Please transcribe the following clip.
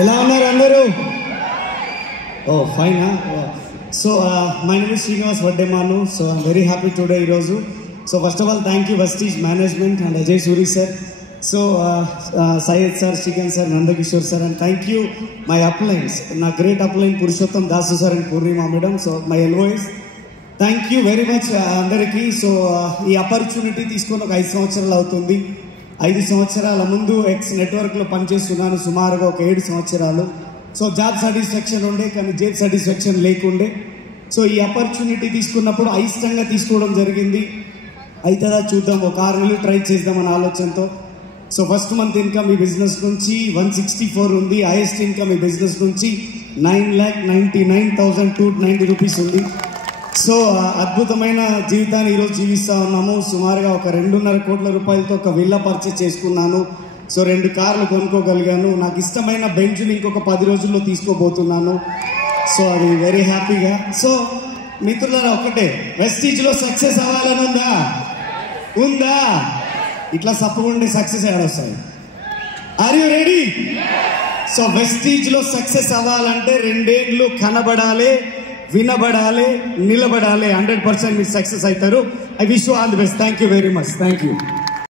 ఎలా ఉన్నారు అందరూ? Oh fine. So my name is Srinivas Vaddemanu. So I'm very happy today ఈరోజు. So first of all thank you Vestige management and Ajay Suri sir. So Syed sir, Srikanth sir, Nandakishore sir, and thank you my uplines, నా great upline Purushottam Dasu sir and Purnima madam. So my LOS, thank you very much అందరికీ. సో ఈ opportunity తీసుకొని ఒక 5 సంవత్సరాలు అవుతుంది. 5 సంవత్సరాల ముందు ఎక్స్ నెట్వర్క్లో పనిచేస్తున్నాను, సుమారుగా ఒక 7 సంవత్సరాలు. సో జాబ్ సాటిస్ఫాక్షన్ ఉండే, కానీ జాబ్ సాటిస్ఫాక్షన్ లేకుండే. సో ఈ ఆపర్చునిటీ తీసుకున్నప్పుడు అయిష్టంగా తీసుకోవడం జరిగింది. అవుతుందా చూద్దాం, ఒక 6 నెలలు ట్రై చేద్దామన్న ఆలోచనతో. సో ఫస్ట్ మంత్ ఇన్కమ్ ఈ బిజినెస్ నుంచి 164 ఉంది. హైయెస్ట్ ఇన్కమ్ ఈ బిజినెస్ నుంచి 9,99,290 రూపీస్ ఉంది. సో అద్భుతమైన జీవితాన్ని ఈరోజు జీవిస్తూ ఉన్నాము. సుమారుగా ఒక 2.5 కోట్ల రూపాయలతో ఒక విల్లా పర్చేస్ చేసుకున్నాను. సో 2 కార్లు కొనుక్కోగలిగాను. నాకు ఇష్టమైన బెంచ్ని ఇంకొక 10 రోజుల్లో తీసుకోబోతున్నాను. సో అది వెరీ హ్యాపీగా. సో మిత్రులారా, ఒకటే, వెస్టీజ్లో సక్సెస్ అవ్వాలని ఉందా? ఇట్లా సప్పగుండి సక్సెస్ ఏడొస్తాయి. Are you ready? సో వెస్టీజ్లో సక్సెస్ అవ్వాలంటే 2 ఏళ్ళు కనబడాలి, వినబడాలి, నిలబడాలి. 100% మీరు సక్సెస్ అవుతారు. I wish you all the best. Thank you very much. Thank you.